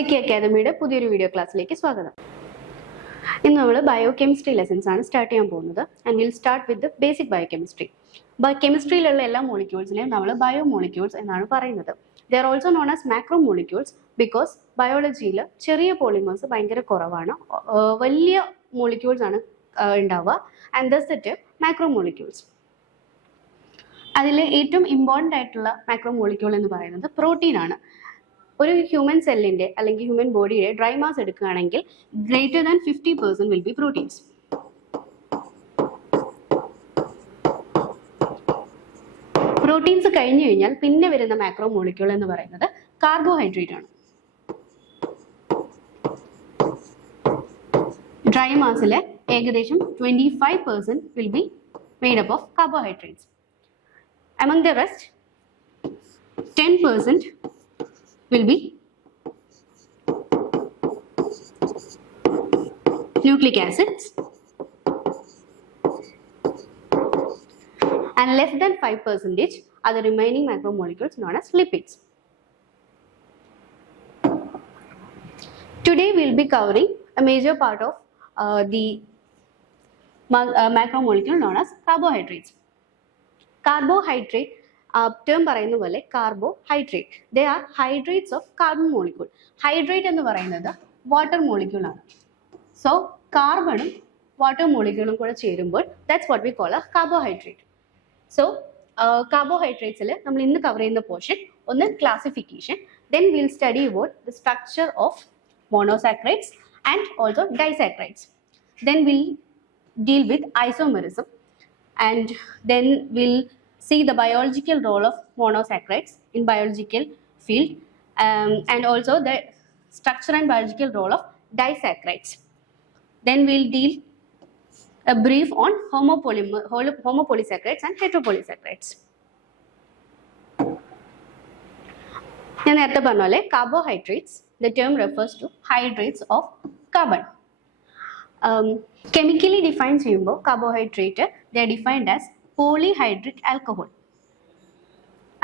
സിക്കി അക്കാദമിയുടെ പുതിയൊരു വീഡിയോ ക്ലാസ്സിലേക്ക് സ്വാഗതം. ഇന്ന് നമ്മൾ ബയോകെമിസ്ട്രി ലെസൺസ് ആണ് സ്റ്റാർട്ട് ചെയ്യാൻ പോകുന്നത്. And will start with the basic biochemistry. കെമിസ്ട്രിയിലുള്ള എല്ലാ മോളിക്യൂൾസിനെയും നമ്മൾ ബയോ മോളിക്യൂൾസ് എന്നാണ് പറയുന്നത്. They are also known as macro molecules because ബയോളജിയിൽ ചെറിയ പോളിമേഴ്സ് ഭയങ്കര കുറവാണ്, വലിയ മോളിക്യൂൾസ് ആണ് ഉണ്ടാവുക. And thus that macro molecules. അതിൽ ഏറ്റവും ഇമ്പോർട്ടൻ്റ് ആയിട്ടുള്ള മാക്രോ മോളിക്യൂൾ എന്ന് പറയുന്നത് പ്രോട്ടീൻ ആണ്. ഒരു ഹ്യൂമൻ സെല്ലിൻ്റെ അല്ലെങ്കിൽ ഹ്യൂമൻ ബോഡിയുടെ ഡ്രൈ മാസ് എടുക്കുകയാണെങ്കിൽ greater than 50% will be proteins. Proteins കഴിഞ്ഞു കഴിഞ്ഞാൽ പിന്നെ വരുന്ന മാക്രോ മോളിക്യൂൾ എന്ന് പറയുന്നത് കാർബോഹൈഡ്രേറ്റ് ആണ്. ഡ്രൈ മാസിലെ ഏകദേശം 25% will be made up of carbohydrates. Among the rest, 10% will be nucleic acids and less than 5% are the remaining macromolecules known as lipids. Today we will be covering a major part of the macromolecule known as carbohydrates. Carbohydrate term പറയുന്ന പോലെ carbohydrate, they are hydrates of carbon molecule. Hydrate എന്ന് പറയുന്നത് water molecule ആണ്. So കാർബണും water മോളിക്യൂളും കൂടെ ചേരുമ്പോൾ that's what we call a carbohydrate. So കാർബോഹൈഡ്രേറ്റ്സിൽ നമ്മൾ ഇന്ന് കവർ ചെയ്യുന്ന പോർഷൻ ഒന്ന് classification, then will study about the structure of monosaccharides and also disaccharides, then will deal with isomerism, and then we'll see the biological role of monosaccharides in biological field, and also the structure and biological role of disaccharides. Then we'll deal a brief on homopolysaccharides and heteropolysaccharides. ഞാൻ നേരത്തെ പറഞ്ഞ പോലെ carbohydrates, the term refers to hydrates of carbon. Chemically define ചെയ്യുമ്പോൾ carbohydrate they are defined as polyhydric alcohol.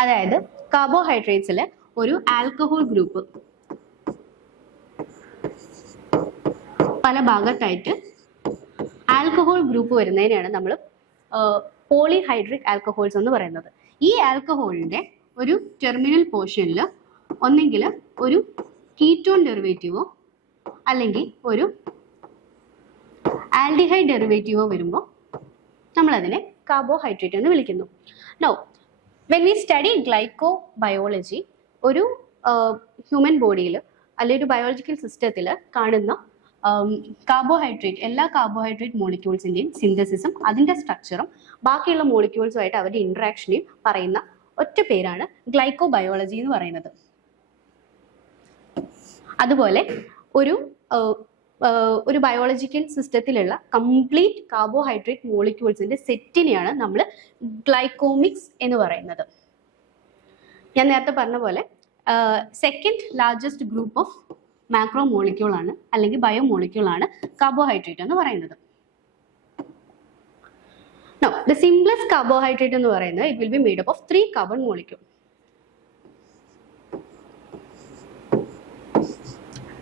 അതായത് കാർബോഹൈഡ്രേറ്റ്സിൽ ഒരു alcohol group പല ഭാഗത്തായിട്ട് alcohol group വരുന്നതിനാണ് നമ്മൾ പോളിഹൈഡ്രിക് ആൽക്കഹോൾസ് എന്ന് പറയുന്നത്. ഈ ആൽക്കഹോളിൻ്റെ ഒരു ടെർമിനൽ പോർഷനിൽ ഒന്നെങ്കിൽ ഒരു കീറ്റോൺ ഡെറിവേറ്റീവോ അല്ലെങ്കിൽ ഒരു ആൽഡിഹൈഡ് ഡെറിവേറ്റീവോ വരുമ്പോൾ നമ്മളതിനെ കാർബോഹൈഡ്രേറ്റ് എന്ന് വിളിക്കുന്നു. നൗ വെൻ വി സ്റ്റഡി ഗ്ലൈക്കോബയോളജി, ഒരു ഹ്യൂമൻ ബോഡിയിൽ അല്ലെങ്കിൽ ഒരു ബയോളജിക്കൽ സിസ്റ്റത്തിൽ കാണുന്ന കാർബോഹൈഡ്രേറ്റ്, എല്ലാ കാർബോഹൈഡ്രേറ്റ് മോളിക്യൂൾസിൻ്റെയും സിന്തസിസും അതിൻ്റെ സ്ട്രക്ചറും ബാക്കിയുള്ള മോളിക്യൂൾസുമായിട്ട് അവരുടെ ഇൻട്രാക്ഷനെയും പറയുന്ന ഒറ്റ പേരാണ് ഗ്ലൈക്കോബയോളജി എന്ന് പറയുന്നത്. അതുപോലെ ഒരു ബയോളജിക്കൽ സിസ്റ്റത്തിലുള്ള കംപ്ലീറ്റ് കാർബോഹൈഡ്രേറ്റ് മോളിക്യൂൾസിന്റെ സെറ്റിനെയാണ് നമ്മൾ ഗ്ലൈക്കോമിക്സ് എന്ന് പറയുന്നത്. ഞാൻ നേരത്തെ പറഞ്ഞ പോലെ second largest group of macro molecule ആണ് അല്ലെങ്കിൽ ബയോ മോളിക്യൂൾ ആണ് കാർബോഹൈഡ്രേറ്റ് എന്ന് പറയുന്നത്. നോ ദ സിംപ്ലസ്റ്റ് കാർബോഹൈഡ്രേറ്റ് എന്ന് പറയുന്നത് it will be made up of 3 carbon molecule.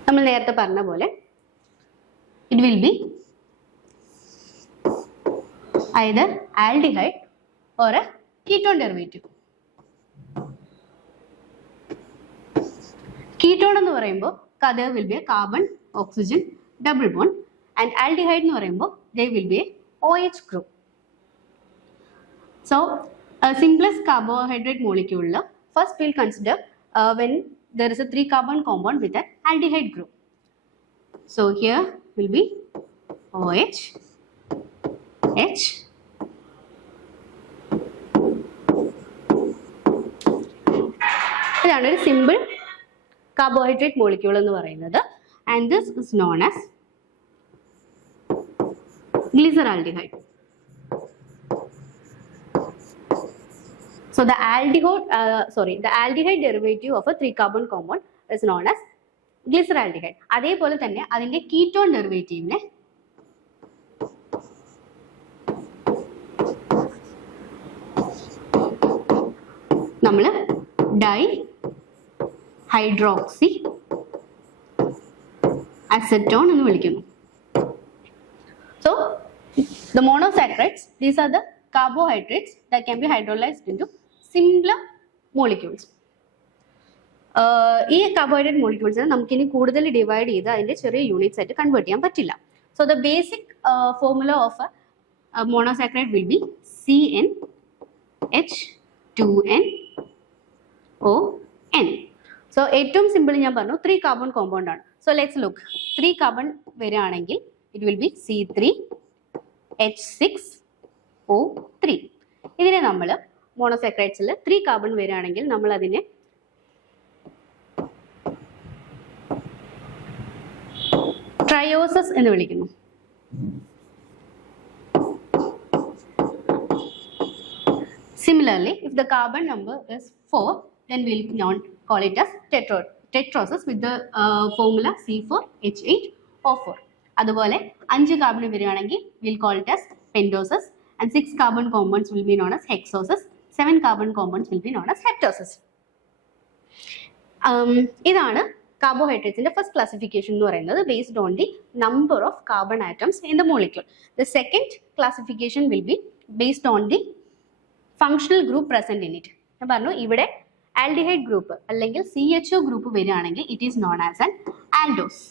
നമ്മൾ നേരത്തെ പറഞ്ഞ പോലെ it will be either aldehyde or a ketone derivative. Ketone എന്ന് പറയുമ്പോൾ there will be a carbon oxygen double bond, and aldehyde എന്ന് പറയുമ്പോൾ there will be a OH group. So a simplest carbohydrate molecule first we'll consider when there is a 3 carbon compound with an aldehyde group. So here will be OH, H, ഇതാണ് ഒരു simple carbohydrate molecule എന്ന് പറയുന്നത്. And this is known as glyceraldehyde. So the aldehyde derivative of a 3 carbon compound is known as ഗ്ലിസറാൽഡിഹൈഡ്. അതേപോലെ തന്നെ അതിന്റെ ketone ഡെറിവേറ്റീവിനെ നമ്മൾ dye hydroxy acetone എന്ന് വിളിക്കുന്നു. So the monosaccharides, these are the carbohydrates that can be hydrolyzed into simpler molecules. ഈ carbohydrate മോളിക്യൂൾസിനെ നമുക്കിനി കൂടുതൽ divide ചെയ്ത് അതിന്റെ ചെറിയ യൂണിറ്റ്സ് ആയിട്ട് കൺവേർട്ട് ചെയ്യാൻ പറ്റില്ല. So the basic formula of monosaccharide will be CnH2nOn. So ഏറ്റവും സിമ്പിൾ ഞാൻ പറഞ്ഞു 3 കാർബൺ കോമ്പൗണ്ട് ആണ്. So let's look. 3 കാർബൺ വരികയാണെങ്കിൽ ഇറ്റ് വിൽ ബി C3H6O3. ഇതിനെ നമ്മൾ മോണോസാക്രൈഡ്സിൽ 3 കാർബൺ വരികയാണെങ്കിൽ നമ്മൾ അതിനെ ട്രയോസസ് എന്ന് വിളിക്കുന്നു. Similarly, if the carbon number is 4, then we'll not call it as tetrosis with the formula C4H8O4. അതുപോലെ 5 കാർബൺ വരികയാണെങ്കിൽ we'll call it as pentosis, and 6 carbon compounds will be known as hexosis, 7 carbon compounds will be known as heptosis. ഇതാണ് carbohydrates first classification എന്ന് പറയുന്നത് based on the number of carbon atoms in the molecule. The second classification will be based on the functional group present in it. ഞാൻ പറഞ്ഞു ഇവിടെ aldehyde group അല്ലെങ്കിൽ CHO group വരികയാണെങ്കിൽ it is known as an aldose,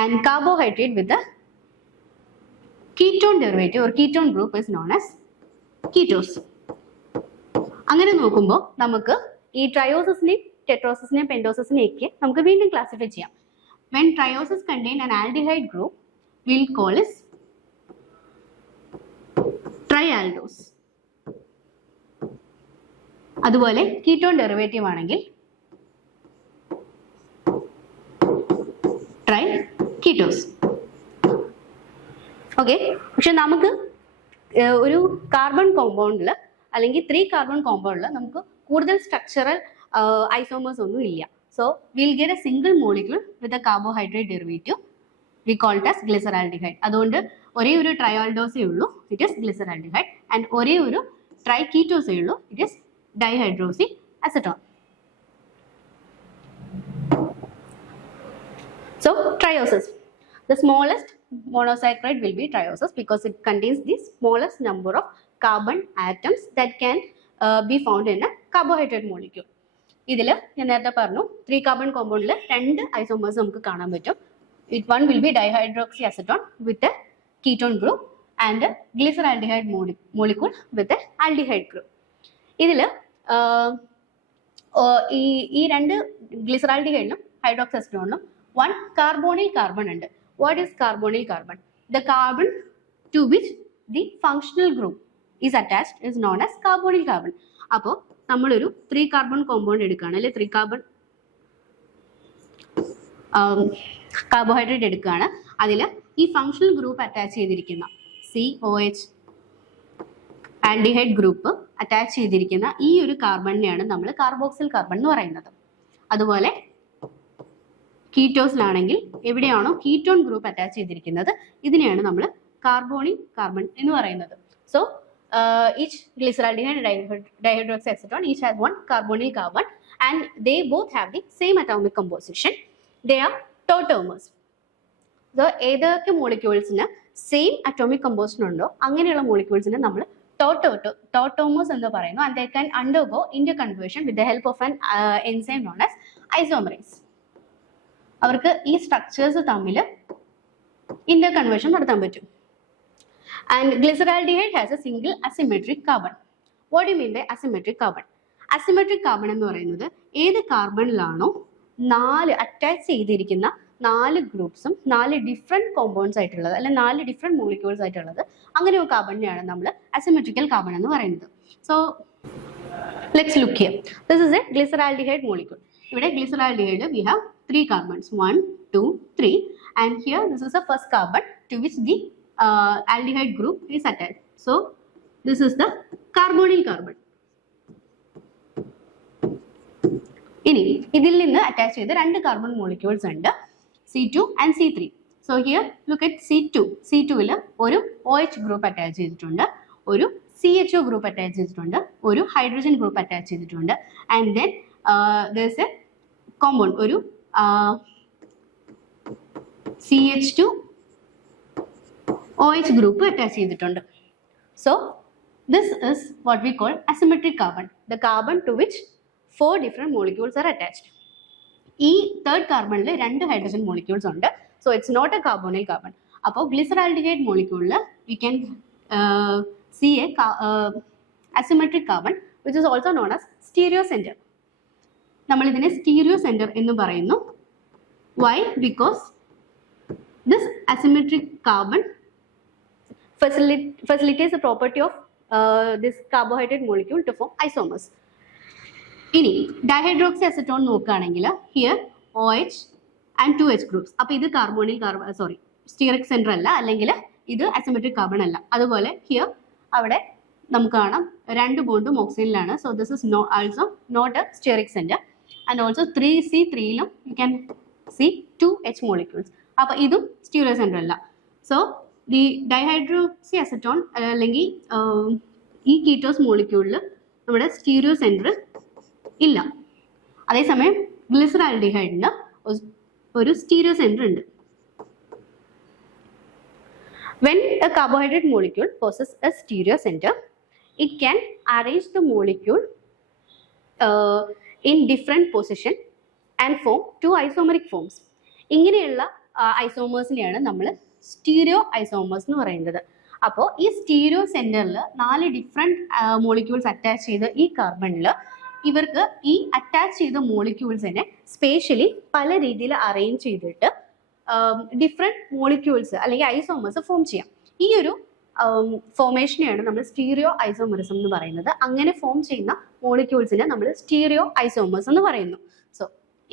and carbohydrate with the ketone derivative or ketone group is known as ketose. അങ്ങനെ നോക്കുമ്പോൾ നമുക്ക് ഈ ട്രയോസിസിനെയും tetrosisനെയും pentosisനെയും ഒക്കെ നമുക്ക് വീണ്ടും ക്ലാസിഫൈ ചെയ്യാം. When triosis contain an aldehyde group, we'll call it trialdose. അതുപോലെ ketone derivative ആണെങ്കിൽ triketose. ഓക്കെ, പക്ഷെ നമുക്ക് ഒരു കാർബൺ കോമ്പൗണ്ടിൽ അല്ലെങ്കിൽ 3 കാർബൺ കോമ്പൗണ്ടിൽ നമുക്ക് കൂടുതൽ സ്ട്രക്ചറൽ isomers ഒന്നും ഇല്ല. So we'll get a single molecule with a carbohydrate derivative. We call it as glyceraldehyde. അതുകൊണ്ട് ഒരേ ഒരു trialdose ഉള്ളൂ, it is glyceraldehyde, and ഒരേ ഒരു triketose ഉള്ളൂ, it is dihydroxyacetone. So triosis, the smallest monosaccharide will be triosis because it contains the smallest number of carbon atoms that can be found in a carbohydrate molecule. ഇതിൽ ഞാൻ നേരത്തെ പറഞ്ഞു 3 carbon കോമ്പൗണ്ടിൽ 2 isomers നമുക്ക് കാണാൻ പറ്റും. One will be dihydroxyacetone with a ketone group and a glyceraldehyde molecule with a aldehyde group. ഇതിൽ ഈ 2 ഗ്ലിസറാൽഡിഹൈഡിലും ഹൈഡ്രോക്സിയസറ്റോണിലും 1 കാർബോണിൽ കാർബൺ ഉണ്ട്. What is carbonyl carbon? The carbon to which the functional group is attached is known as carbonyl carbon. അപ്പോൾ നമ്മളൊരു 3 carbon compound എടുക്കുകയാണ്, അല്ലെ 3 carbon carbohydrate എടുക്കുകയാണ്. അതിൽ ഈ ഫങ്ഷണൽ ഗ്രൂപ്പ് അറ്റാച്ച് ചെയ്തിരിക്കുന്ന COH ആൽഡിഹൈഡ് ഗ്രൂപ്പ് അറ്റാച്ച് ചെയ്തിരിക്കുന്ന ഈ ഒരു കാർബണിനെയാണ് നമ്മൾ കാർബോക്സിൽ കാർബൺ എന്ന് പറയുന്നത്. അതുപോലെ കീറ്റോസിലാണെങ്കിൽ എവിടെയാണോ കീറ്റോൺ ഗ്രൂപ്പ് അറ്റാച്ച് ചെയ്തിരിക്കുന്നത് ഇതിനെയാണ് നമ്മൾ കാർബോണിൽ കാർബൺ എന്ന് പറയുന്നത്. So each glyceraldehyde and dihydroxyacetone each has 1 carbonyl carbon and they both have the same atomic composition. They are tautomers. So ഏതൊക്കെ മോളിക്യൂൾസിന് സെയിം അറ്റോമിക് കമ്പോസിഷൻ ഉണ്ടോ അങ്ങനെയുള്ള മോളിക്യൂൾസിനെ നമ്മൾ tautomers എന്ന് പറയുന്നു. And they can undergo interconversion with the help of an enzyme known as isomerase. അവർക്ക് ഈ structures തമ്മിൽ ഇന്റർകൺവേർഷൻ നടത്താൻ പറ്റും. And glyceraldehyde has a single asymmetric carbon. What do you mean by asymmetric carbon? Asymmetric carbon എന്ന് പറയുന്നത് ഏത് കാർബണിലാണോ 4 attach ചെയ്തിരിക്കുന്ന 4 ഗ്രൂപ്പ്സും 4 different compounds ആയിട്ടുള്ളത്, അല്ലെങ്കിൽ 4 ഡിഫറെന്റ് മോളിക്യൂൾസ് ആയിട്ടുള്ളത്, അങ്ങനെ ഒരു കാർബണിനെയാണ് നമ്മൾ അസിമെട്രിക്കൽ കാർബൺ എന്ന് പറയുന്നത്. So let's look here. This is A glyceraldehyde molecule. ഇവിടെ glyceraldehyde we have 3 carbons, 1, 2, 3, and here this is the first carbon to which the aldehyde group is attached. So this is the carbonyl carbon. ഇനി ഇതിൽ നിന്ന് attach ചെയ്ത 2 carbon molecules ഉണ്ട്, C2 and C3. So here look at C2. C2ൽ ഒരു OH group attach ചെയ്തിട്ടുണ്ട്, ഒരു CHO group attach ചെയ്തിട്ടുണ്ട്, ഒരു ഹൈഡ്രജൻ ഗ്രൂപ്പ് അറ്റാച്ച് ചെയ്തിട്ടുണ്ട്, and then there is a compound, ഒരു CH2 OH ഗ്രൂപ്പ് അറ്റാച്ച് ചെയ്തിട്ടുണ്ട്. So this is what we call asymmetric carbon, the carbon to which 4 different molecules are attached. ഈ third കാർബണിൽ 2 hydrogen molecules ഉണ്ട്. So it's not a കാർബോണിൽ carbon. അപ്പോൾ ഗ്ലിസറാൽഡിഹൈഡ് മോളിക്യൂളിൽ we can see a asymmetric carbon which is also known as stereo centre. നമ്മൾ ഇതിനെ stereo centre എന്ന് പറയുന്നു. Why? Because this asymmetric carbon facilitates the property of this carbohydrate molecule to form isomers. ഇനി dihydroxy acetone നോക്കുകയാണെങ്കിൽ here OH and 2H groups. അപ്പോൾ ഇത് കാർബോണിൽ stearic centre അല്ല, അല്ലെങ്കിൽ ഇത് അസിമെട്രിക് കാർബൺ അല്ല. അതുപോലെ ഹിയർ അവിടെ നമുക്ക് കാണാം 2 ബോണ്ടും ഓക്സിജനിലാണ്. So this is also not a steric centre. And also 3C3യിലും you can see 2H molecules. അപ്പോൾ ഇതും സ്റ്റീറിയോ സെന്റർ അല്ല. സോ ദി ഡൈഹൈഡ്രോക്സി അസറ്റോൺ അല്ലെങ്കിൽ ഈ കീറ്റോസ് മോളിക്യൂളിൽ നമ്മുടെ സ്റ്റീരിയോ സെന്റർ ഇല്ല. അതേസമയം ഗ്ലിസറാൽഡിഹൈഡിന് ഒരു സ്റ്റീരിയോ സെന്റർ ഉണ്ട്. When a carbohydrate molecule possesses a stereo center, it can arrange the molecule in different position and form 2 isomeric forms. ഇങ്ങനെയുള്ള ഐസോമേഴ്സിനെയാണ് നമ്മൾ സ്റ്റീരിയോ ഐസോമേഴ്സ് എന്ന് പറയുന്നത്. അപ്പോൾ ഈ സ്റ്റീരിയോ സെന്ററിൽ 4 ഡിഫറെൻറ്റ് മോളിക്യൂൾസ് അറ്റാച്ച് ചെയ്ത് ഈ കാർബണിൽ ഇവർക്ക് ഈ അറ്റാച്ച് ചെയ്ത മോളിക്യൂൾസിനെ സ്പേഷ്യലി പല രീതിയിൽ അറേഞ്ച് ചെയ്തിട്ട് ഡിഫറെൻറ്റ് മോളിക്യൂൾസ് അല്ലെങ്കിൽ ഐസോമേഴ്സ് ഫോം ചെയ്യാം. ഈ ഒരു ഫോർമേഷനെയാണ് നമ്മൾ സ്റ്റീരിയോ ഐസോമറിസം എന്ന് പറയുന്നത്. അങ്ങനെ ഫോം ചെയ്യുന്ന മോളിക്യൂൾസിനെ നമ്മൾ സ്റ്റീരിയോ ഐസോമേഴ്സ് എന്ന് പറയുന്നു. സോ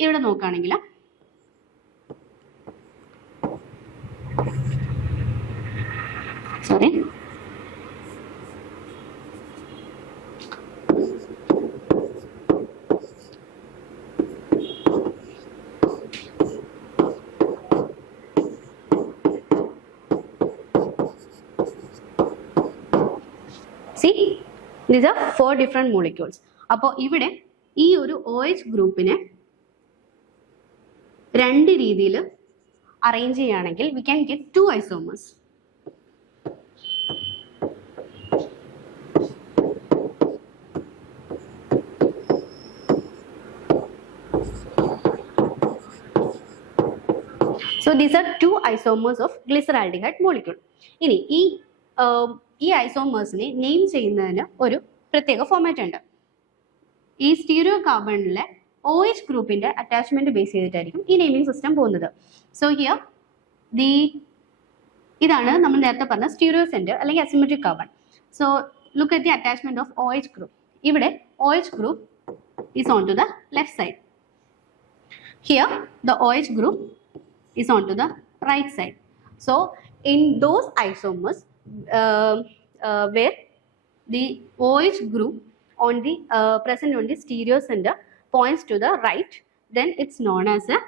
ഇവിടെ നോക്കുകയാണെങ്കിൽ See, these are 4 different molecules. അപ്പോൾ ഇവിടെ ഈ ഒരു OH ഗ്രൂപ്പിനെ 2 രീതിയിൽ അറേഞ്ച് ചെയ്യുകയാണെങ്കിൽ we can get 2 isomers. So these are 2 isomers of glyceraldehyde molecule. ഇനി ഈ ഐസോമേഴ്സിനെ നെയിം ചെയ്യുന്നതിന് ഒരു പ്രത്യേക ഫോർമാറ്റ് ഉണ്ട്. ഈ സ്റ്റീരിയോ കാർബണിലെ OH ഗ്രൂപ്പിന്റെ അറ്റാച്ച്മെന്റ് ബേസ് ചെയ്തിട്ടായിരിക്കും ഈ നെയിമിംഗ് സിസ്റ്റം പോകുന്നത്. സോ ഹിയർ ഇതാണ് നമ്മൾ നേരത്തെ പറഞ്ഞ സ്റ്റീരിയോ സെന്റർ അല്ലെങ്കിൽ asymmetric carbon. So look at the attachment of OH group. ഇവിടെ OH group is on to the left side. Here the OH group is on to the right side. So in those isomers where the OH group on the present on the stereo center points to the right, then it's known as a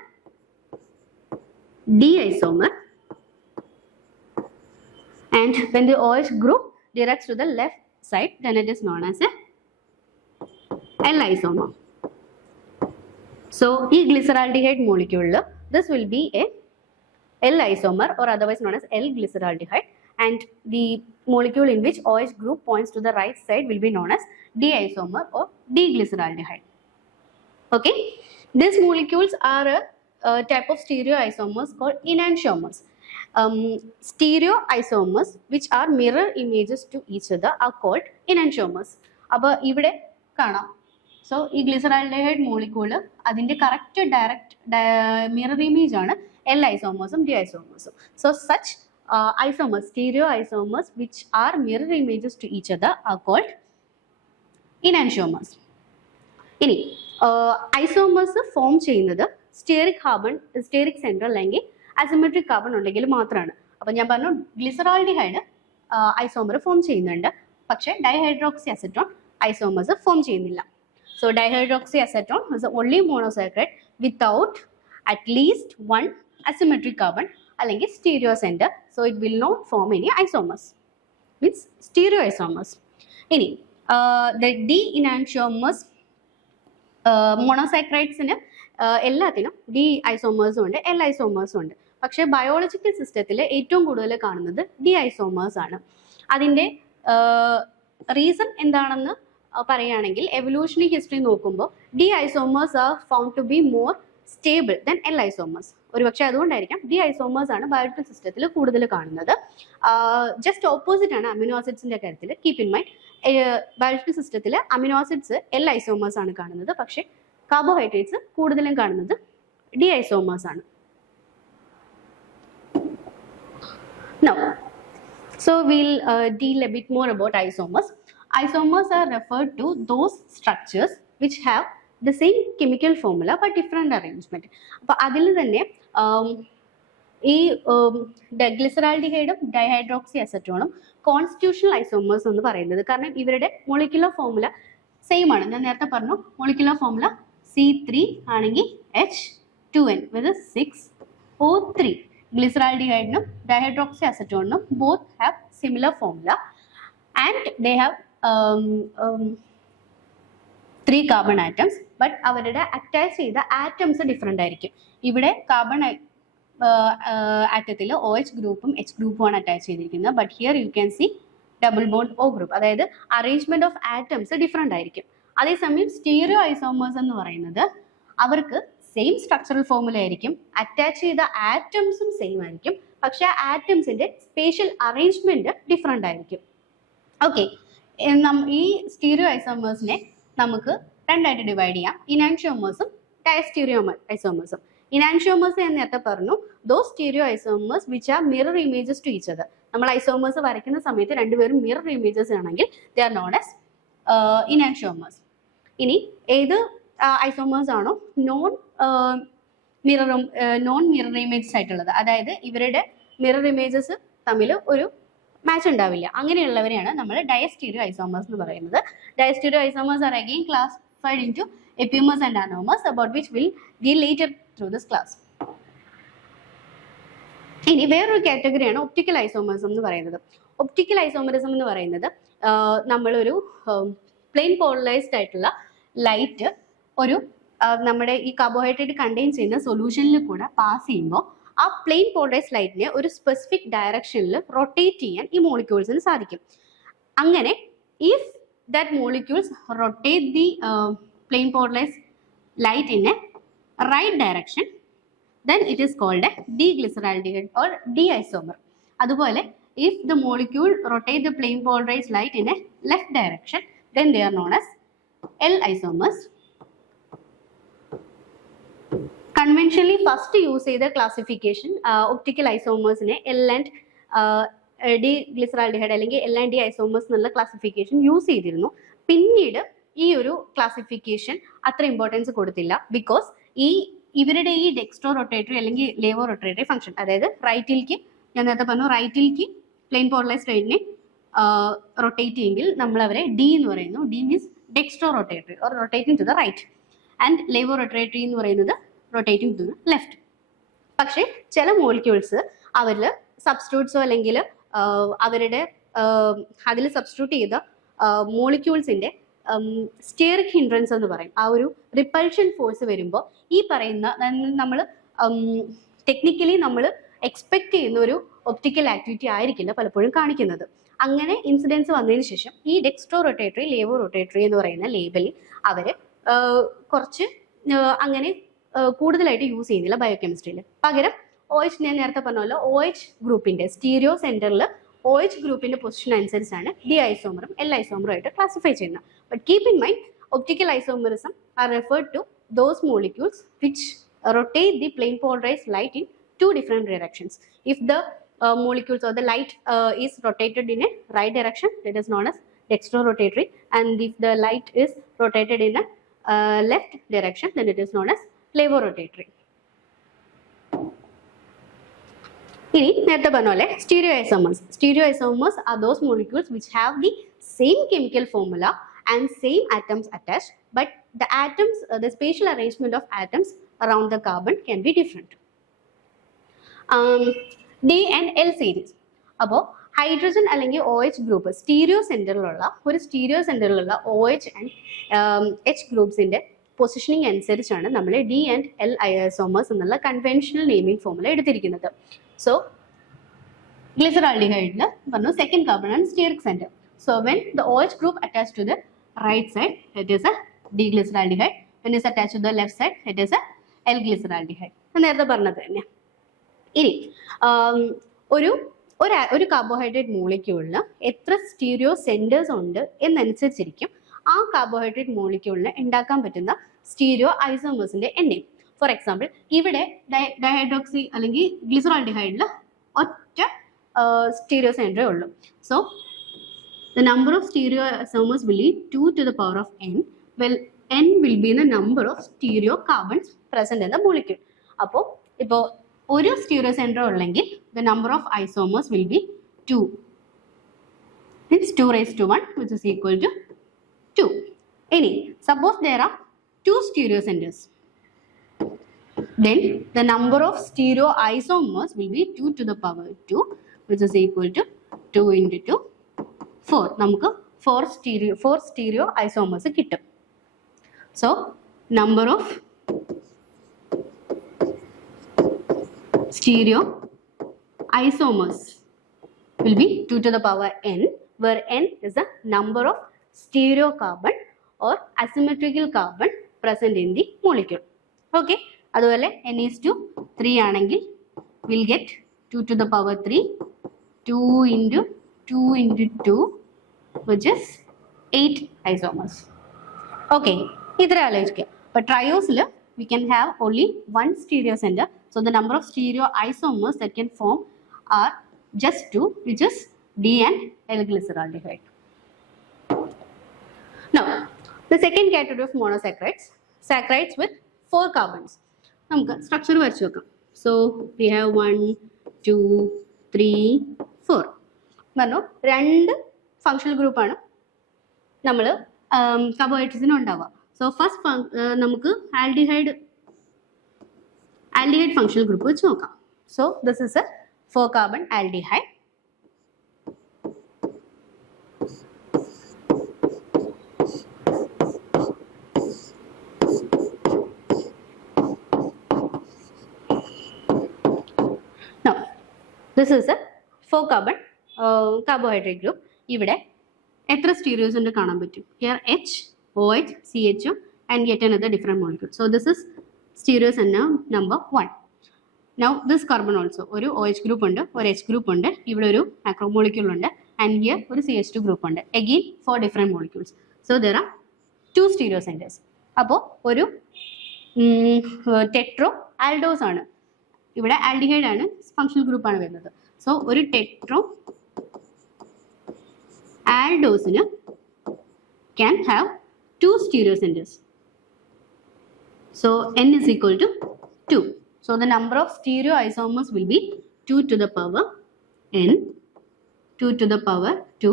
D isomer, and when the OH group directs to the left side, then it is known as a L isomer. So ഈ glyceraldehyde molecule, this will be a L isomer or otherwise known as L glyceraldehyde, and the molecule in which OH group points to the right side will be known as D isomer or D glyceraldehyde. Okay, these molecules are a type of stereoisomers called enantiomers. Stereoisomers which are mirror images to each other are called enantiomers. അപ്പോൾ ഇവിടെ കാണാം. So ഈ ഗ്ലിസറാൽഡിഹൈഡ് molecule അതിൻ്റെ correct direct mirror image ആണ് L isomers D isomers. So such isomers, stereoisomers which are mirror images to each other are called enantiomers. ഇനി isomers form ചെയ്യുന്നത് steric centre അല്ലെങ്കിൽ asymmetric carbon ഉണ്ടെങ്കിൽ മാത്രമാണ്. അപ്പം ഞാൻ പറഞ്ഞു ഗ്ലിസറാൽഡിഹൈഡ് ഐസോമർ ഫോം ചെയ്യുന്നുണ്ട്, പക്ഷേ ഡൈഹൈഡ്രോക്സി അസറ്റോൺ ഐസോമേഴ്സ് ഫോം ചെയ്യുന്നില്ല. So dihydroxy acetone is the only monosaccharide without at least 1 asymmetric carbon അല്ലെങ്കിൽ stereo centre. So it will not form any isomers, means stereo isomers. ഇനി ദ ഡി ഇനാൻഷിയോമേഴ്സ് മോണോസാക്രൈഡ്സിന് എല്ലാത്തിനും D ഐസോമേഴ്സും ഉണ്ട്, L ഐസോമേഴ്സും ഉണ്ട്. പക്ഷേ biological സിസ്റ്റത്തിൽ ഏറ്റവും കൂടുതൽ കാണുന്നത് ഡി ഐസോമേഴ്സ് ആണ്. അതിൻ്റെ റീസൺ എന്താണെന്ന് പറയുകയാണെങ്കിൽ എവല്യൂഷണറി ഹിസ്റ്ററി നോക്കുമ്പോൾ D isomers are found to be more stable than L isomers. ഒരുപക്ഷെ അതുകൊണ്ടായിരിക്കാം ഡി ഐസോമേഴ്സ് ആണ് ബയോളജിക്കൽ സിസ്റ്റത്തിൽ കൂടുതൽ കാണുന്നത്. ജസ്റ്റ് ഓപ്പോസിറ്റ് ആണ് അമിനോ ആസിഡ്സിന്റെ കാര്യത്തിൽ. കീപ് ഇൻ മൈൻഡ്, ബയോളജിക്കൽ സിസ്റ്റത്തിൽ അമിനോ ആസിഡ്സ് എൽ ഐസോമേഴ്സ് ആണ് കാണുന്നത്, പക്ഷേ കാർബോഹൈഡ്രേറ്റ്സ് കൂടുതലും കാണുന്നത് ഡി ഐസോമേഴ്സ് ആണ്. Now, so we'll deal a bit more about isomers. Isomers are referred to those structures which have the same chemical formula but different arrangement. അപ്പോൾ അതിൽ തന്നെ ഈ ഗ്ലിസറാൽഡിഹൈഡും ഡൈഹൈഡ്രോക്സി അസറ്റോണും കോൺസ്റ്റിറ്റ്യൂഷണൽ ഐസോമേഴ്സ് എന്ന് പറയുന്നത്. കാരണം ഇവരുടെ മോളിക്കുലർ ഫോർമുല സെയിം ആണ്. ഞാൻ നേരത്തെ പറഞ്ഞു മോളിക്കുലർ ഫോർമുല C3 ആണെങ്കിൽ H2N with 6O3. Glyceraldehyde dihydroxy acetone both have similar formula and they have 3 carbon atoms, but അവരുടെ അറ്റാച്ച് ചെയ്ത ആറ്റംസ് ഡിഫറെൻ്റ് ആയിരിക്കും. ഇവിടെ കാർബൺ ആറ്റത്തിൽ OH ഗ്രൂപ്പും H ഗ്രൂപ്പും ആണ് അറ്റാച്ച് ചെയ്തിരിക്കുന്നത്. But here U can C double bond O group. അതായത് arrangement of atoms different ആയിരിക്കും. അതേസമയം സ്റ്റീരിയോ ഐസോമേഴ്സ് എന്ന് പറയുന്നത് അവർക്ക് സെയിം സ്ട്രക്ചറൽ ഫോർമുല ആയിരിക്കും, അറ്റാച്ച് ചെയ്ത ആറ്റംസും സെയിം ആയിരിക്കും, പക്ഷെ ആറ്റംസിന്റെ സ്പേഷ്യൽ അറേഞ്ച്മെന്റ് ഡിഫറെൻ്റ് ആയിരിക്കും. ഓക്കെ, ഈ സ്റ്റീരിയോ ഐസോമേഴ്സിനെ നമുക്ക് രണ്ടായിട്ട് ഡിവൈഡ് ചെയ്യാം, ഇനാൻഷ്യോമേഴ്സും ഡയസ്റ്റീരിയോ ഐസോമേഴ്സും. ഇനാൻഷ്യോമേഴ്സ് ഞാൻ നേരത്തെ പറഞ്ഞു, those stereo isomers which are mirror images to each other. നമ്മൾ ഐസോമേഴ്സ് വരയ്ക്കുന്ന സമയത്ത് രണ്ടുപേരും മിറർ ഇമേജസ് ആണെങ്കിൽ they are known as enantiomers. ഇനി ഏത് ഐസോമേഴ്സ് ആണോ നോൺ മിറർ ഇമേജസ് ആയിട്ടുള്ളത്, അതായത് ഇവരുടെ മിറർ ഇമേജസ് തമ്മിൽ ഒരു മാച്ച് ഉണ്ടാവില്ല, അങ്ങനെയുള്ളവരെയാണ് നമ്മൾ ഡയസ്റ്റീരിയോ ഐസോമേഴ്സ് എന്ന് പറയുന്നത്. Diastereo isomers are again classified into epimers and anomers, about which will deal later through this class. ഇനി വേറൊരു കാറ്റഗറിയാണ് ഒപ്റ്റിക്കൽ ഐസോമേഴ്സ് എന്ന് പറയുന്നത്. ഒപ്റ്റിക്കൽ ഐസോമറിസം എന്ന് പറയുന്നത് നമ്മളൊരു പ്ലെയിൻ പോളറൈസ്ഡ് ആയിട്ടുള്ള ലൈറ്റ് ഒരു നമ്മുടെ ഈ കാർബോഹൈഡ്രേറ്റ് കണ്ടെയ്ൻ ചെയ്യുന്ന സൊല്യൂഷനിൽ കൂടെ പാസ് ചെയ്യുമ്പോൾ ആ പ്ലെയിൻ പോളറൈസ്ഡ് ലൈറ്റിനെ ഒരു സ്പെസിഫിക് ഡയറക്ഷനിൽ റൊട്ടേറ്റ് ചെയ്യാൻ ഈ മോളിക്യൂൾസിന് സാധിക്കും. അങ്ങനെ if that molecules rotate the plane polarised light in a right direction, then it is called a D-glyceraldehyde or D-isomer. അതുപോലെ if the molecule rotate the plane polarized light in a left direction, then they are known as L-isomers. Conventionally first use ചെയ്ത classification optical isomers നെ L and D-glyceraldehyde അല്ലെങ്കിൽ L and D-isomers എന്നുള്ള classification use ചെയ്തിരുന്നു. പിന്നീട് ഈ ഒരു classification അത്ര importance കൊടുത്തില്ല, ബിക്കോസ് ഇവരുടെ ഈ ഡെക്സ്ട്രോ റൊട്ടേറ്ററി അല്ലെങ്കിൽ ലേവോ റൊട്ടേറ്ററി ഫംഗ്ഷൻ, അതായത് റൈറ്റിലേക്ക് ഞാൻ നേരത്തെ പറഞ്ഞു റൈറ്റിലേക്ക് പ്ലെയിൻ പോളറൈസ്ഡ് ലൈറ്റിനെ റൊട്ടേറ്റ് ചെയ്യുമെങ്കിൽ നമ്മൾ അവരെ ഡി എന്ന് പറയുന്നു. D means dextro rotatory or rotating to the right, and laevo rotatory എന്ന് പറയുന്നത് റൊട്ടേറ്റിംഗ് ടു ദ ലെഫ്റ്റ്. പക്ഷേ ചില മോളിക്യൂൾസ് അവരിൽ സബ്സ്റ്റിറ്റ്യൂട്ട്സോ അല്ലെങ്കിൽ അവരുടെ അതിൽ സബ്സ്റ്റിറ്റ്യൂട്ട് ചെയ്ത മോളിക്യൂൾസിന്റെ സ്റ്റിയറിക് ഹിൻഡ്രൻസ് എന്ന് പറയും. ആ ഒരു റിപ്പൾഷൻ ഫോഴ്സ് വരുമ്പോൾ ഈ പറയുന്ന നമ്മൾ ടെക്നിക്കലി നമ്മൾ എക്സ്പെക്ട് ചെയ്യുന്ന ഒരു ഒപ്റ്റിക്കൽ ആക്ടിവിറ്റി ആയിരിക്കില്ല പലപ്പോഴും കാണിക്കുന്നത്. അങ്ങനെ ഇൻസിഡൻസ് വന്നതിന് ശേഷം ഈ ഡെക്സ്ട്രോ റൊട്ടേറ്ററി ലേവോ റൊട്ടേറ്ററി എന്ന് പറയുന്ന ലേബലിൽ അവർ കുറച്ച് അങ്ങനെ കൂടുതലായിട്ട് യൂസ് ചെയ്യുന്നില്ല ബയോകെമിസ്ട്രിയിൽ. പകരം OH ഞാൻ നേരത്തെ പറഞ്ഞല്ലോ OH ഗ്രൂപ്പിന്റെ സ്റ്റീരിയോ സെന്ററിൽ OH ഗ്രൂപ്പിന്റെ പൊസിഷൻ അനുസരിച്ചാണ് ഡി ഐസോമറും എൽ ഐസോമറും ആയിട്ട് ക്ലാസിഫൈ ചെയ്യുന്നത്. But keep in mind, optical isomerism are referred to those molecules which rotate the plane polarized light in two different directions. If the molecules or the light is rotated in a right direction, that is known as dextrorotatory, and if the light is rotated in a left direction, then it is known as levorotatory. ഇനി നേരത്തെ പറഞ്ഞ പോലെ സ്റ്റീരിയോഐസോമേഴ്സ് are those molecules which have the same chemical formula and same atoms attached, but the atoms, the spatial arrangement of atoms around the carbon can be different. D and L series. അപ്പോൾ hydrogen അല്ലെങ്കിൽ OH group stereo സെന്ററിലുള്ള OH and H ഗ്രൂപ്പ്സിന്റെ positioning അനുസരിച്ചാണ് നമ്മൾ D and L isomers എന്നുള്ള conventional naming formula എടുത്തിരിക്കുന്നത്. So ഗ്ലിസറാൾഡിഹൈഡിൽ പറഞ്ഞു സെക്കൻഡ് കാർബൺ ആണ് steric centre. So when the OH group attached to the right side, it is a D-glyceraldehyde. When it is attached to the left side, it is a L-glyceraldehyde. നേരത്തെ പറഞ്ഞത് തന്നെ. ഇനി ഒരു carbohydrate മോളിക്യൂളിന് എത്ര stereo centres ഉണ്ട് എന്നനുസരിച്ചിരിക്കും ആ carbohydrate മോളിക്യൂളിന് ഉണ്ടാക്കാൻ പറ്റുന്ന സ്റ്റീരിയോ ഐസോമേഴ്സിന്റെ എണ്ണം. ഫോർ എക്സാമ്പിൾ ഇവിടെ ഡൈഹൈഡ്രോക്സി അല്ലെങ്കിൽ ഗ്ലിസറാൾഡിഹൈഡിൽ ഒറ്റ സ്റ്റീരിയോ സെന്ററേ ഉള്ളൂ. So the number of stereoisomers will be 2 to the power of n. Well, n will be the number of stereocarbons present in the molecule. അപ്പോൾ ഇപ്പോൾ ഒരു സ്റ്റീരിയോ സെന്റർ ഉള്ളെങ്കിൽ the number of isomers will be 2. It's 2 raised to 1, which is equal to 2. Any suppose there are 2 stereo centers, then the number of stereoisomers will be 2 to the power 2, which is equal to 2 into 2. 4 നമുക്ക് 4 stereo isomers കിട്ടും. So number of stereo isomers will be 2 to the power n, where n is the number of stereocarbon or asymmetrical carbon present in the molecule. Okay, അതുപോലെ n is to 3 ആണെങ്കിൽ we'll get 2 to the power 3, 2 into 2, which is 8 isomers. Okay, ഇത്ര ആലോചിക്കുക. But triosൽ we can have only one stereo center. So the number of stereo isomers that can form are just 2, which is D and L-glyceraldehyde. Now, the second category of monosaccharides, saccharides with 4 carbons. നമുക്ക് structure വരച്ചു നോക്കാം. So we have 1, 2, 3, 4. പറഞ്ഞു 2 functional ഗ്രൂപ്പാണ് നമ്മൾ കാർബോഹൈഡ്രേറ്റ്സിന് ഉണ്ടാവുക. So first നമുക്ക് aldehyde functional group വെച്ച് നോക്കാം. So this is A 4 carbon aldehyde. Now this is a 4 carbon carbohydrate group. ഇവിടെ എത്ര സ്റ്റീരിയോസ് ഉണ്ട് കാണാൻ പറ്റും. Here H, OH, CHO and yet another different molecule. So this is stereos and number 1. Now this carbon also ഒരു OH group ഉണ്ട്, ഒരു H group ഉണ്ട്, ഇവിടെ ഒരു macromolecule ഉണ്ട് and here ഒരു CH2 group ഉണ്ട്. Again 4 different molecules. So there are 2 stereo centers. അപ്പോൾ ഒരു ടെട്രോ ആൽഡോസ് ആണ്. ഇവിടെ ആൽഡിഹൈഡ് ആണ്, ഫങ്ഷണൽ ഗ്രൂപ്പ് ആണ് വരുന്നത്. സോ ഒരു ടെട്രോ aldosine can have 2 stereo centers. So n is equal to 2. So the number of stereoisomers will be 2 to the power n, 2 to the power 2,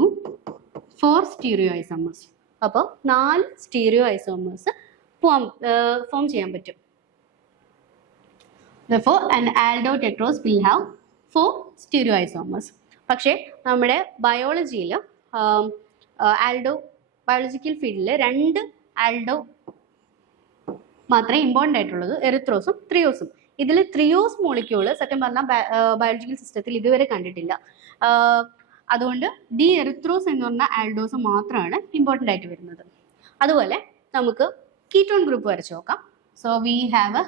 4 stereoisomers. അപ്പോൾ 4 stereoisomers form ചെയ്യാൻ പറ്റും. Therefore an aldotetros will have 4 stereoisomers. പക്ഷേ നമ്മുടെ ബയോളജിയിൽ biological ഫീൽഡിൽ 2 Aldo മാത്രമേ important ആയിട്ടുള്ളത്, എറിത്രോസും ത്രിയോസും. ഇതിൽ ത്രിയോസ് molecule സത്യം പറഞ്ഞാൽ ബയോളജിക്കൽ സിസ്റ്റത്തിൽ ഇതുവരെ കണ്ടിട്ടില്ല. അതുകൊണ്ട് ഡി എറിത്രോസ് എന്ന് പറഞ്ഞ ആൽഡോസ് മാത്രമാണ് ഇമ്പോർട്ടൻ്റ് ആയിട്ട് വരുന്നത്. അതുപോലെ നമുക്ക് കീറ്റോൺ ഗ്രൂപ്പ് വരച്ച് നോക്കാം. So we have A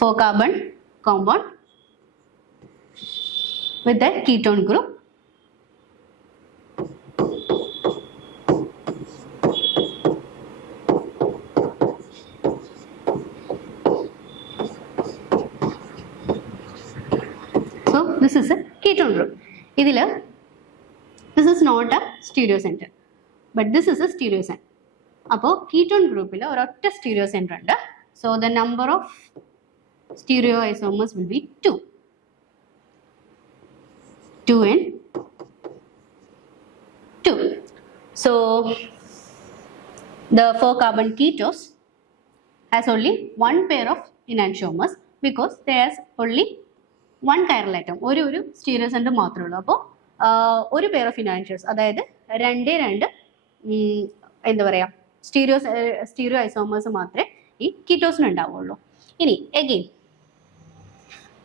4 carbon compound with the ketone group. So this is a ketone group. This is not a stereo center, but this is a stereo center. അപ്പോൾ ketone group ഒരൊറ്റ stereo center ഉണ്ട്. So the number of stereoisomers will be 2. 2 and 2. So the 4 carbon ketose has only one pair of enantiomers because there is only one chiral atom. ഒരു stereo centre മാത്രമേ ഉള്ളൂ. അപ്പോൾ ഒരു pair of enantiomers, അതായത് 2 എന്താ പറയുക stereo isomers മാത്രമേ ഈ കീറ്റോസിന് ഉണ്ടാവുള്ളൂ. ഇനി എഗെയിൻ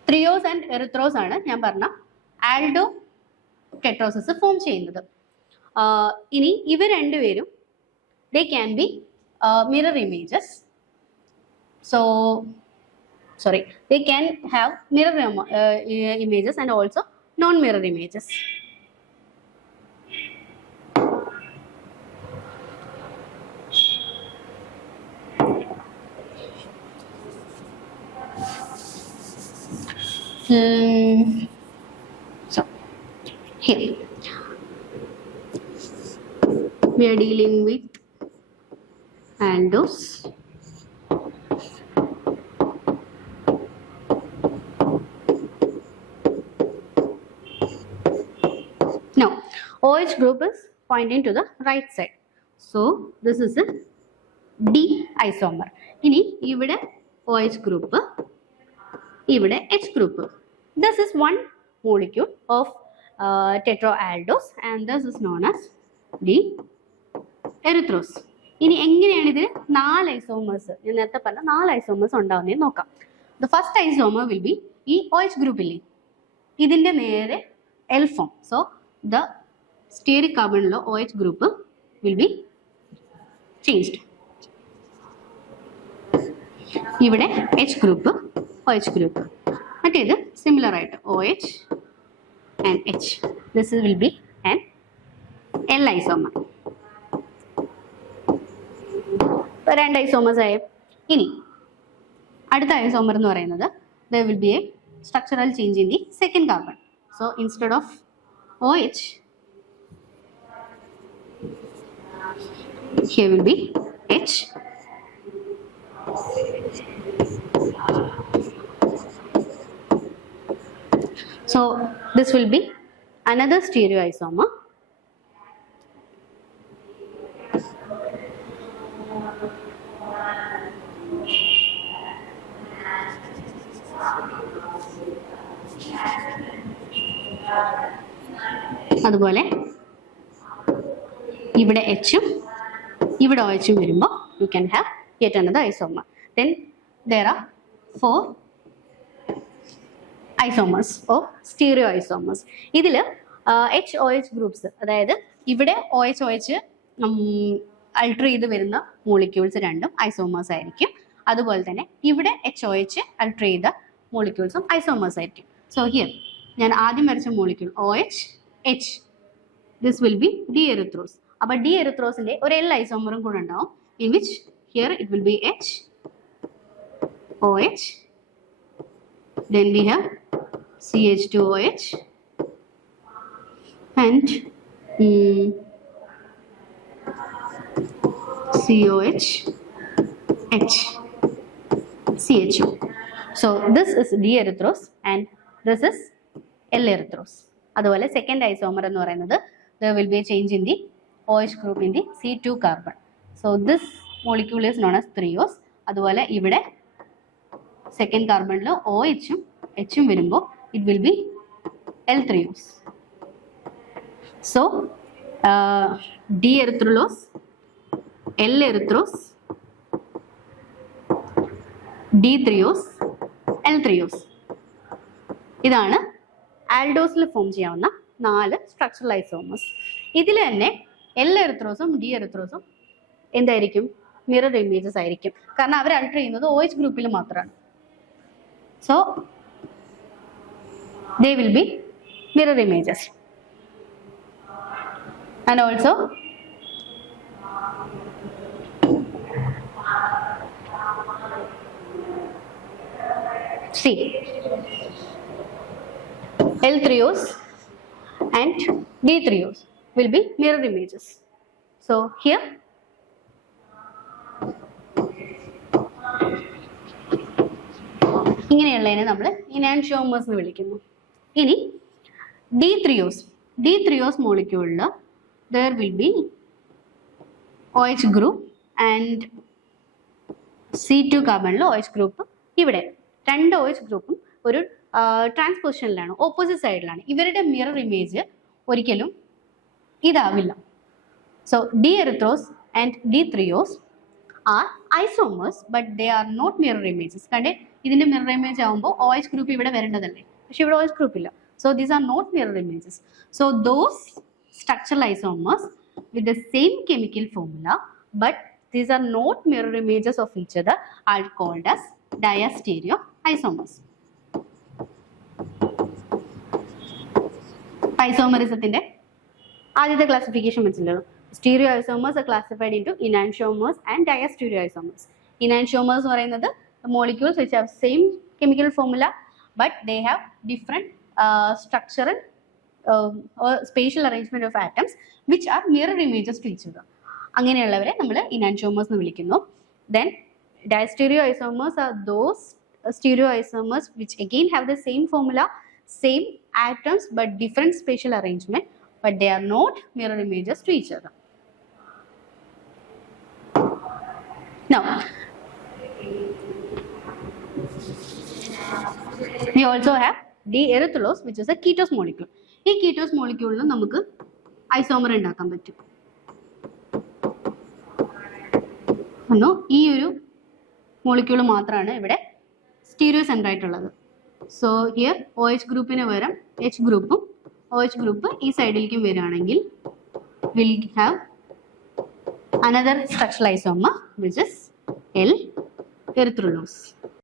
ത്രിയോസ് ആൻഡ് എറിത്രോസ് ആണ് ഞാൻ പറഞ്ഞ ആൽഡോ കെറ്റോസിസ് ഫോം ചെയ്യുന്നത്. ഇനി ഇവ രണ്ടുപേരും they can be mirror images. So sorry, they can have mirror images and also non-mirror images. So here we are dealing with aldose, now OH group is pointing to the right side, so this is a D isomer. ഇനി ഇവിടെ OH group, ഇവിടെ H group. This is one molecule of tetraaldose and this is known as D erythrose. ഇനി എങ്ങനെയാണ് ഇതിൽ 4 isomers, ഞാൻ നേരത്തെ പറഞ്ഞ 4 isomers ഉണ്ടാവുന്നതെന്ന് നോക്കാം. The first isomer will be ഈ OH ഗ്രൂപ്പില്ലേ ഇതിന്റെ നേരെ L form. So the steric കാർബണിലോ OH group will be changed. ഇവിടെ H ഗ്രൂപ്പ് OH ഗ്രൂപ്പ്, മറ്റേത് സിമിലർ ആയിട്ട് OH and H. This will be an L isomer. രണ്ട് ഐസോമേഴ്സ് ആയി. ഇനി അടുത്ത ഐസോമർ എന്ന് പറയുന്നത് there will be a structural change in the second carbon. So instead of OH, here will be H. So this will be another stereoisomer. അതുപോലെ ഇവിടെ Hഉം ഇവിടെ OHഉം വരുമ്പോൾ you can have yet another isomer. Then there are 4 isomers or stereoisomers. ഇതിൽ HOH groups, അതായത് ഇവിടെ OH alter ചെയ്ത് വരുന്ന molecules രണ്ടും ഐസോമേഴ്സ് ആയിരിക്കും. അതുപോലെ തന്നെ ഇവിടെ HOH അൾട്ടർ ചെയ്ത മോളിക്യൂൾസും ഐസോമേഴ്സ് ആയിരിക്കും. സോ ഹിയർ ഞാൻ ആദ്യം വരച്ച molecule OH H, this will be D erythrose. അപ്പോൾ D erythrose-ന്റെ ഒരു L ഐസോമറും കൂടെ ഉണ്ടാവും, in which here it will be H, OH, then we have CH2OH and COH H, CHO. So this is D erythrose and this is L erythrose. അതുപോലെ second isomer എന്ന് പറയുന്നത് there will be a change in the OH group in the C2 carbon. So this molecule is known as triose. അതുപോലെ ഇവിടെ second കാർബണിൽ OHഉം Hഉം വരുമ്പോൾ it will be L triose. So D erythrose, L erythrose, D triose, L triose. ഇതാണ് ആൽഡോസിൽ form ചെയ്യാവുന്ന 4 structural isomers. ഇതിൽ തന്നെ L എറിത്രോസും D എറിത്രോസും എന്തായിരിക്കും? Mirror images ആയിരിക്കും. കാരണം അവർ അൾട്ടർ ചെയ്യുന്നത് OH ഗ്രൂപ്പിൽ മാത്രമാണ്. So they will be mirror images. And also see L triose and D triose will be mirror images. So here ഇങ്ങനെയുള്ളതിനെ നമ്മൾ ഇനാൻഷിയോമേഴ്സ് എന്ന് വിളിക്കുന്നു. ഇനി D triose മോളിക്യൂളിൽ there will be OH group and C2 കാർബണിൽ OH group. ഇവിടെ രണ്ട് OH ഗ്രൂപ്പും ഒരു ട്രാൻസ്പോസിഷനിലാണ്, opposite സൈഡിലാണ്. ഇവരുടെ മിറർ ഇമേജ് ഒരിക്കലും ഇതാവില്ല. So D erythrose and D-trios are isomers, but they are not mirror images. കണ്ടേ, ഇതിന്റെ മിറർ ഇമേജ് ആവുമ്പോൾ OH ഗ്രൂപ്പ് ഇവിടെ വരേണ്ടതല്ലേ, പക്ഷെ ഇവിടെ OH ഗ്രൂപ്പ് ഇല്ല. So these are not mirror images. So those structural isomers with the same chemical formula, but these are not mirror images of each other, are called as diastereoisomers. Isomerismത്തിന്റെ ആദ്യത്തെ classification മനസ്സിലായോ? Stereoisomers are classified into enantiomers and diastereoisomers. Enantiomers എന്ന് പറയുന്നത് molecules which have same chemical formula but they have different structural or spatial arrangement of atoms which are mirror images to each other. അങ്ങനെയുള്ളവരെ നമ്മൾ enantiomers എന്ന് വിളിക്കുന്നു. Then diastereoisomers are those stereoisomers which again have the same formula, same atoms but different spatial arrangement, but they are not mirror images to each other. Now, we also have D-erythrulose, which is a ketose molecule. ഈ ketose molecule നമുക്ക് isomer ഉണ്ടാക്കാൻ പറ്റും. ഈ ഒരു molecule മാത്രമാണ് ഇവിടെ stereo centre ആയിട്ടുള്ളത്. So here OH ഗ്രൂപ്പിന് പകരം H ഗ്രൂപ്പും OH ഗ്രൂപ്പ് ഈ സൈഡിലേക്കും വരികയാണെങ്കിൽ will have another structural isomer which is L-erythrulose.